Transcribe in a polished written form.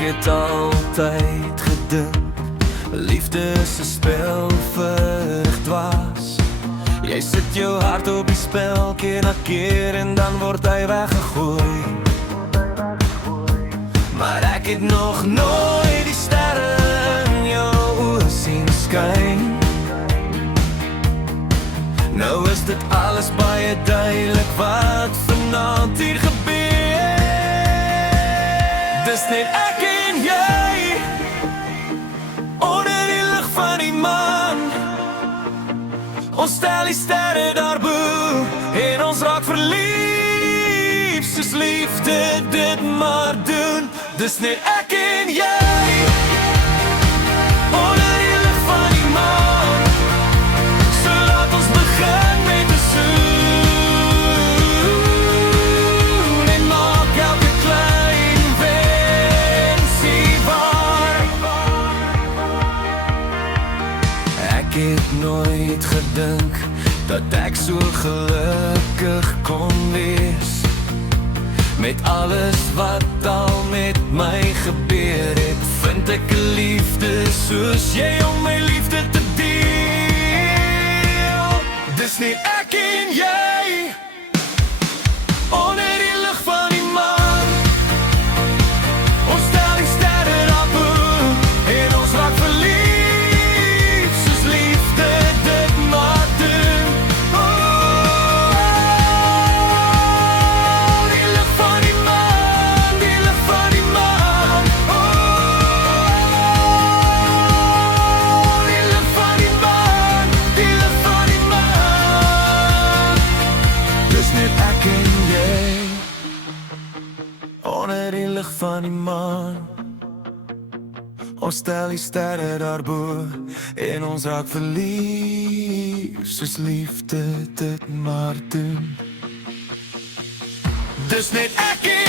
het altyd gedink, liefde is 'n spel vir dwaas. Jy sit jou hart op die spel keer na keer en dan word hy weggegooi. Maar ek het nog nooit die sterre in jou oë sien skyn. Nou is dit alles baie duidelik wat vanaand hier gebeur. Dis net ek en jy onder die lig van die maan. Ons stel die sterre daarbo en ons raak verlief, soos liefde dit maar doen. Dis net ek en jy onder die lig van die maan. So laat ons begin met 'n soen en maak elke klein wensie waar. Ek het nooit gedink dat ek so gelukkig kon wees. Met alles wat al met my gebeur het, vind ek 'n liefde soos jy om my liefde te deel. Dis net ek en jy onder die lig van die maan. Ons stel die sterre daarbo en ons raak verlief, soos liefde dit maar doen. Die lig van die maan, die lig van die maan. Die lig van die maan, die lig van die maan. Dis net ek en jy onder die lig van die maan. Ons stel die sterre daarbo en ons raak verlief, soos liefde dit maar doen. Dis net ek en